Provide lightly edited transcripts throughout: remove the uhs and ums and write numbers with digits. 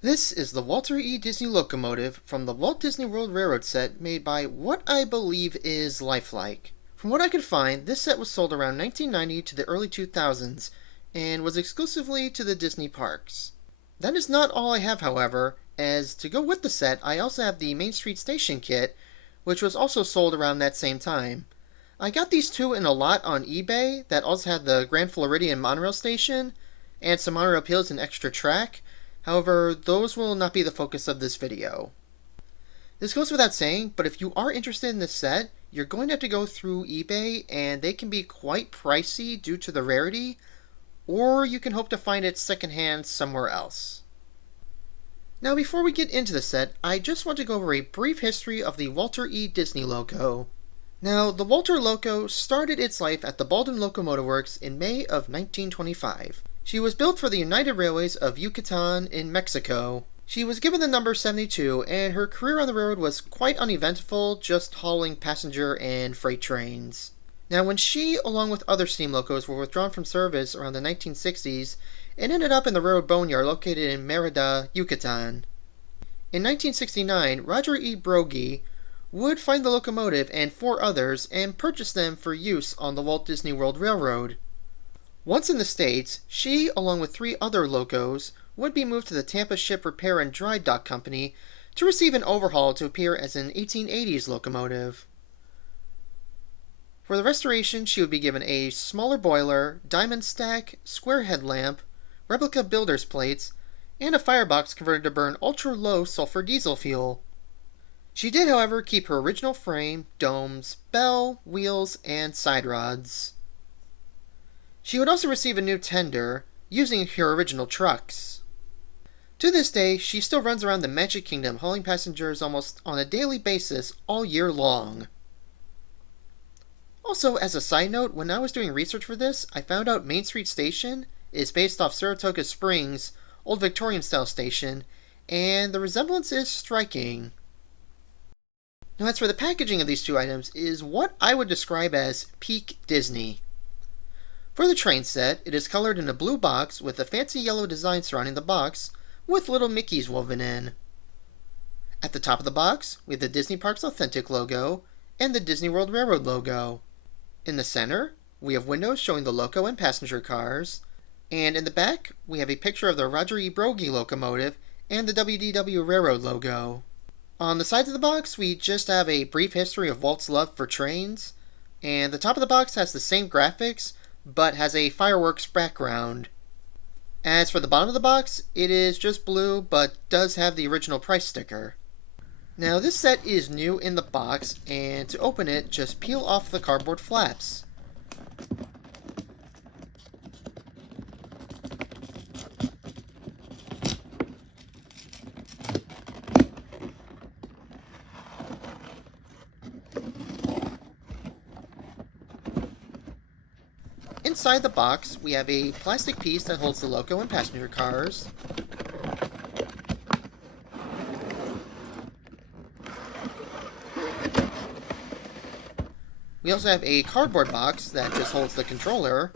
This is the Walter E. Disney locomotive from the Walt Disney World Railroad set made by what I believe is Lifelike. From what I could find, this set was sold around 1990 to the early 2000s and was exclusively to the Disney parks. That is not all I have, however, as to go with the set, I also have the Main Street Station kit, which was also sold around that same time. I got these two in a lot on eBay that also had the Grand Floridian monorail station and some monorail appeals and extra track. However, those will not be the focus of this video. This goes without saying, but if you are interested in this set, you're going to have to go through eBay and they can be quite pricey due to the rarity, or you can hope to find it secondhand somewhere else. Now before we get into the set, I just want to go over a brief history of the Walter E. Disney Loco. Now, the Walter Loco started its life at the Baldwin Locomotive Works in May of 1925. She was built for the United Railways of Yucatan in Mexico. She was given the number 72, and her career on the railroad was quite uneventful, just hauling passenger and freight trains. Now, when she, along with other steam locos, were withdrawn from service around the 1960s, it ended up in the railroad boneyard located in Merida, Yucatan. In 1969, Roger E. Brogy would find the locomotive and four others and purchase them for use on the Walt Disney World Railroad. Once in the States, she, along with three other locos, would be moved to the Tampa Ship Repair and Dry Dock Company to receive an overhaul to appear as an 1880s locomotive. For the restoration, she would be given a smaller boiler, diamond stack, square headlamp, replica builder's plates, and a firebox converted to burn ultra-low sulfur diesel fuel. She did, however, keep her original frame, domes, bell, wheels, and side rods. She would also receive a new tender, using her original trucks. To this day, she still runs around the Magic Kingdom hauling passengers almost on a daily basis all year long. Also, as a side note, when I was doing research for this, I found out Main Street Station is based off Saratoga Springs' old Victorian-style station, and the resemblance is striking. Now, as for the packaging of these two items is what I would describe as peak Disney. For the train set, it is colored in a blue box with a fancy yellow design surrounding the box, with little Mickeys woven in. At the top of the box, we have the Disney Parks Authentic logo and the Disney World Railroad logo. In the center, we have windows showing the Loco and passenger cars, and in the back, we have a picture of the Roger E. Brogy locomotive and the WDW Railroad logo. On the sides of the box, we just have a brief history of Walt's love for trains, and the top of the box has the same graphics, but has a fireworks background. As for the bottom of the box, it is just blue, but does have the original price sticker. Now, this set is new in the box, and to open it, just peel off the cardboard flaps. Inside the box, we have a plastic piece that holds the Loco and passenger cars. We also have a cardboard box that just holds the controller.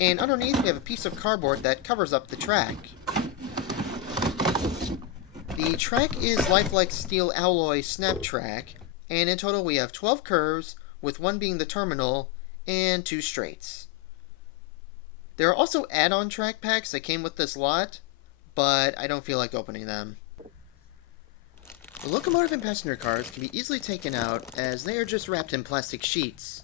And underneath, we have a piece of cardboard that covers up the track. The track is Lifelike steel alloy snap track, and in total we have 12 curves, with one being the terminal, and 2 straights. There are also add-on track packs that came with this lot, but I don't feel like opening them. The locomotive and passenger cars can be easily taken out as they are just wrapped in plastic sheets.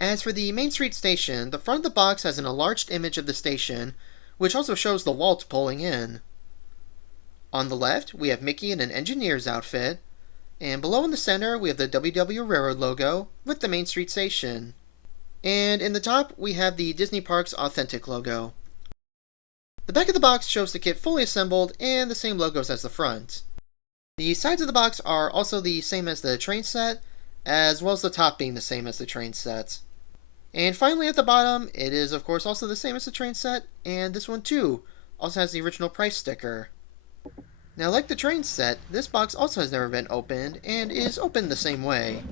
As for the Main Street Station, the front of the box has an enlarged image of the station, which also shows the Walt pulling in. On the left, we have Mickey in an engineer's outfit, and below in the center, we have the WW Railroad logo with the Main Street Station. And in the top, we have the Disney Parks Authentic logo. The back of the box shows the kit fully assembled and the same logos as the front. The sides of the box are also the same as the train set, as well as the top being the same as the train set. And finally at the bottom, it is of course also the same as the train set, and this one too also has the original price sticker. Now like the train set, this box also has never been opened, and is opened the same way.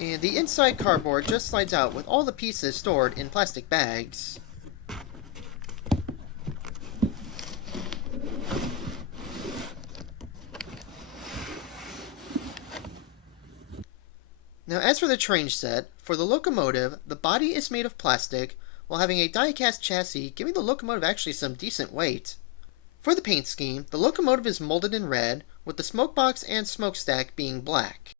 And the inside cardboard just slides out with all the pieces stored in plastic bags. Now as for the train set, for the locomotive, the body is made of plastic while having a die-cast chassis, giving the locomotive actually some decent weight. For the paint scheme, the locomotive is molded in red, with the smokebox and smokestack being black.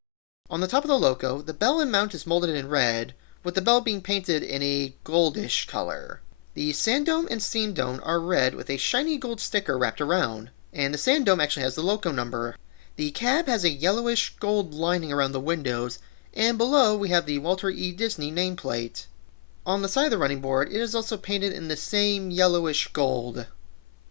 On the top of the Loco, the bell and mount is molded in red, with the bell being painted in a goldish color. The sand dome and steam dome are red with a shiny gold sticker wrapped around, and the sand dome actually has the Loco number. The cab has a yellowish gold lining around the windows, and below we have the Walt Disney nameplate. On the side of the running board, it is also painted in the same yellowish gold.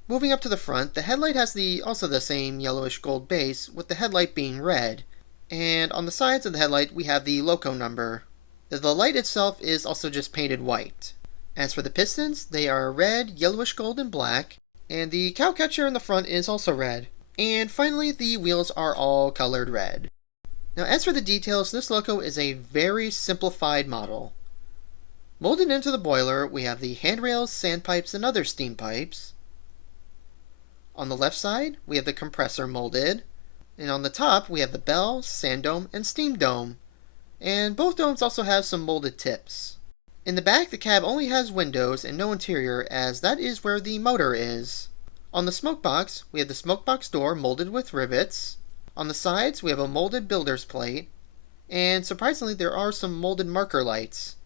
Moving up to the front, the headlight has also the same yellowish gold base, with the headlight being red. And on the sides of the headlight, we have the Loco number. The light itself is also just painted white. As for the pistons, they are red, yellowish gold, and black, and the cowcatcher in the front is also red. And finally, the wheels are all colored red. Now as for the details, this Loco is a very simplified model. Molded into the boiler, we have the handrails, sandpipes, and other steam pipes. On the left side, we have the compressor molded. And on the top, we have the bell, sand dome, and steam dome. And both domes also have some molded tips. In the back, the cab only has windows and no interior, as that is where the motor is. On the smokebox, we have the smokebox door molded with rivets. On the sides, we have a molded builder's plate. And surprisingly, there are some molded marker lights.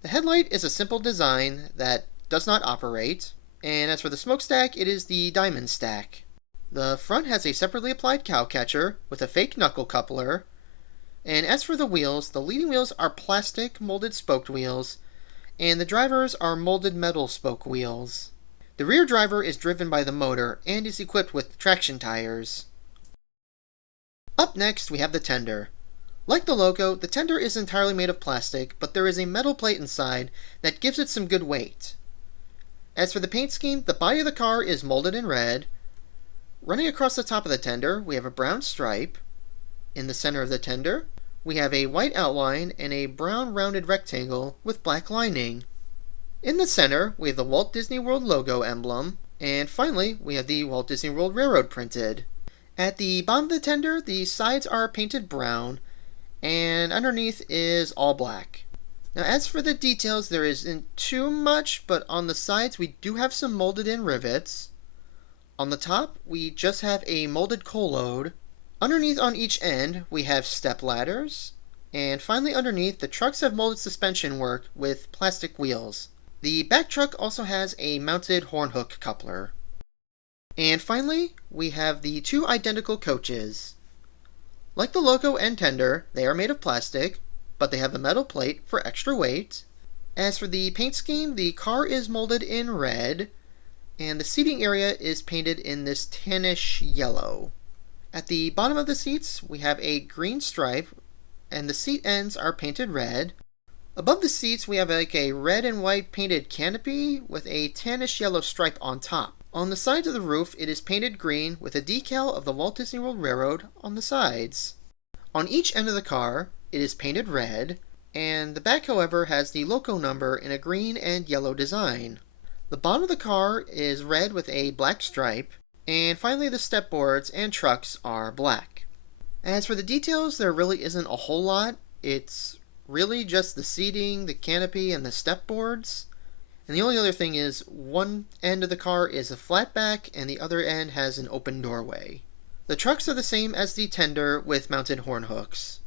The headlight is a simple design that does not operate. And as for the smokestack, it is the diamond stack. The front has a separately applied cowcatcher with a fake knuckle coupler. And as for the wheels, the leading wheels are plastic molded spoked wheels, and the drivers are molded metal spoke wheels. The rear driver is driven by the motor and is equipped with traction tires. Up next, we have the tender. Like the Loco, the tender is entirely made of plastic, but there is a metal plate inside that gives it some good weight. As for the paint scheme, the body of the car is molded in red. Running across the top of the tender, we have a brown stripe. In the center of the tender, we have a white outline and a brown rounded rectangle with black lining. In the center, we have the Walt Disney World logo emblem. And finally, we have the Walt Disney World Railroad printed. At the bottom of the tender, the sides are painted brown, and underneath is all black. Now as for the details, there isn't too much, but on the sides we do have some molded in rivets. On the top, we just have a molded coal load. Underneath on each end, we have step ladders. And finally underneath, the trucks have molded suspension work with plastic wheels. The back truck also has a mounted horn hook coupler. And finally, we have the two identical coaches. Like the Loco and tender, they are made of plastic, but they have a metal plate for extra weight. As for the paint scheme, the car is molded in red, and the seating area is painted in this tannish yellow. At the bottom of the seats, we have a green stripe, and the seat ends are painted red. Above the seats, we have like a red and white painted canopy with a tannish yellow stripe on top. On the sides of the roof, it is painted green with a decal of the Walt Disney World Railroad on the sides. On each end of the car, it is painted red, and the back, however, has the Loco number in a green and yellow design. The bottom of the car is red with a black stripe, and finally the stepboards and trucks are black. As for the details, there really isn't a whole lot. It's really just the seating, the canopy, and the stepboards. And the only other thing is, one end of the car is a flat back, and the other end has an open doorway. The trucks are the same as the tender with mounted horn hooks.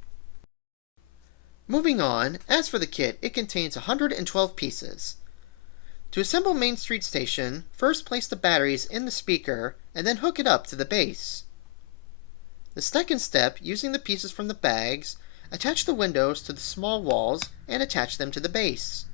Moving on, as for the kit, it contains 112 pieces. To assemble Main Street Station, first place the batteries in the speaker, and then hook it up to the base. The second step, using the pieces from the bags, attach the windows to the small walls and attach them to the base.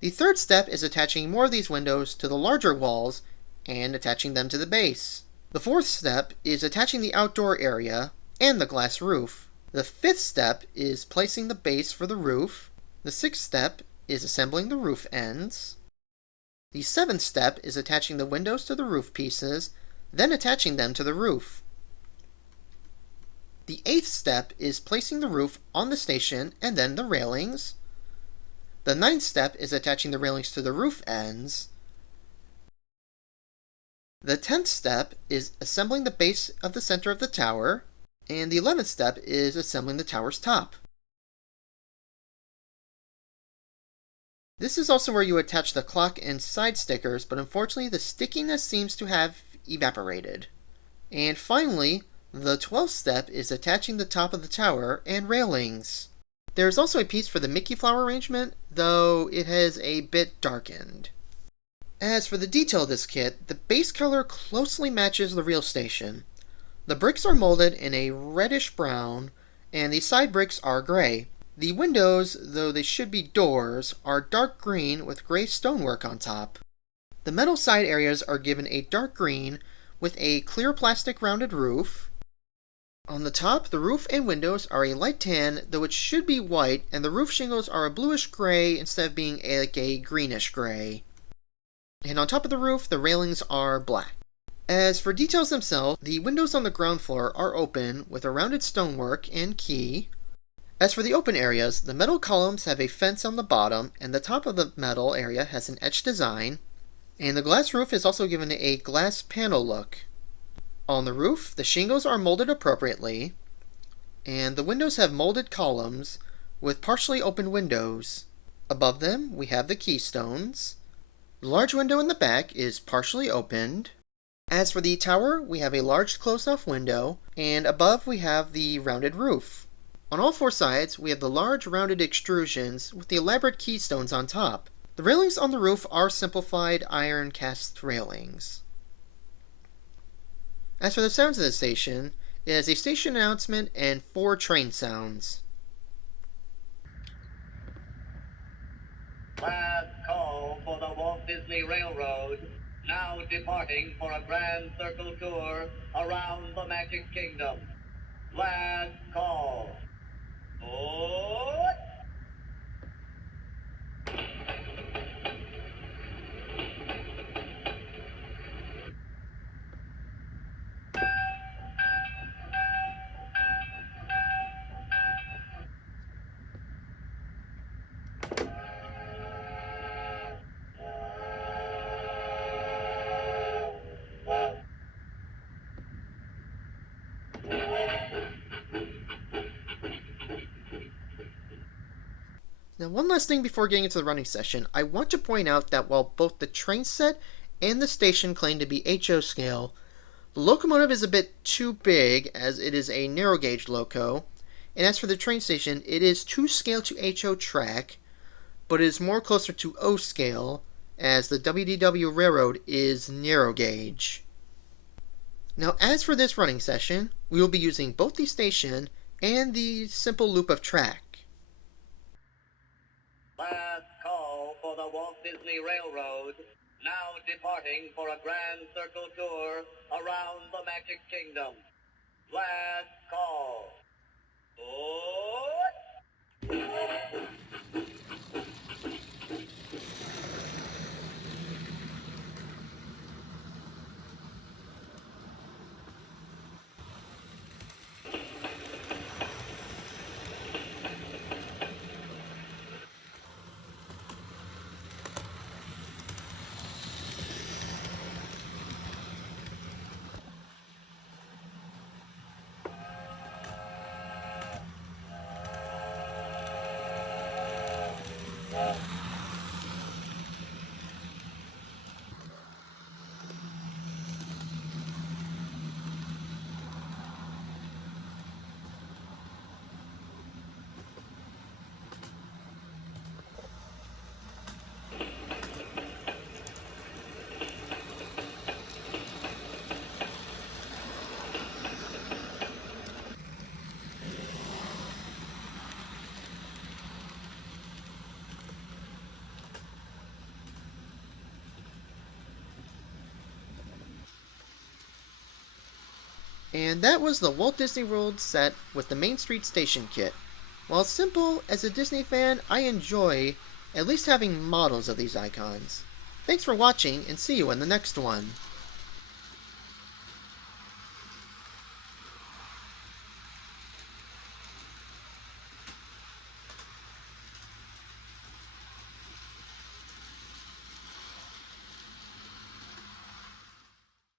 The third step is attaching more of these windows to the larger walls and attaching them to the base. The fourth step is attaching the outdoor area and the glass roof. The fifth step is placing the base for the roof. The sixth step is assembling the roof ends. The seventh step is attaching the windows to the roof pieces, then attaching them to the roof. The eighth step is placing the roof on the station and then the railings. The ninth step is attaching the railings to the roof ends. The 10th step is assembling the base of the center of the tower. And the 11th step is assembling the tower's top. This is also where you attach the clock and side stickers, but unfortunately the stickiness seems to have evaporated. And finally, the 12th step is attaching the top of the tower and railings. There is also a piece for the Mickey flower arrangement, though it has a bit darkened. As for the detail of this kit, the base color closely matches the real station. The bricks are molded in a reddish brown, and the side bricks are gray. The windows, though they should be doors, are dark green with gray stonework on top. The metal side areas are given a dark green with a clear plastic rounded roof. On the top, the roof and windows are a light tan, though it should be white, and the roof shingles are a bluish gray instead of being like a greenish gray. And on top of the roof, the railings are black. As for details themselves, the windows on the ground floor are open with a rounded stonework and key. As for the open areas, the metal columns have a fence on the bottom, and the top of the metal area has an etched design, and the glass roof is also given a glass panel look. On the roof, the shingles are molded appropriately, and the windows have molded columns with partially open windows. Above them, we have the keystones. The large window in the back is partially opened. As for the tower, we have a large closed-off window, and above we have the rounded roof. On all four sides, we have the large rounded extrusions with the elaborate keystones on top. The railings on the roof are simplified iron cast railings. As for the sounds of the station, it has a station announcement and 4 train sounds. Last call for the Walt Disney Railroad. Now departing for a grand circle tour around the Magic Kingdom. Last call. What? Now, one last thing before getting into the running session, I want to point out that while both the train set and the station claim to be HO scale, the locomotive is a bit too big as it is a narrow gauge loco, and as for the train station, it is to scale to HO track, but it is more closer to O scale as the WDW Railroad is narrow gauge. Now, as for this running session, we will be using both the station and the simple loop of track. Last call for the Walt Disney Railroad. Now departing for a grand circle tour around the Magic Kingdom. Last call. What? And that was the Walt Disney World set with the Main Street Station kit. While simple, as a Disney fan, I enjoy at least having models of these icons. Thanks for watching, and see you in the next one.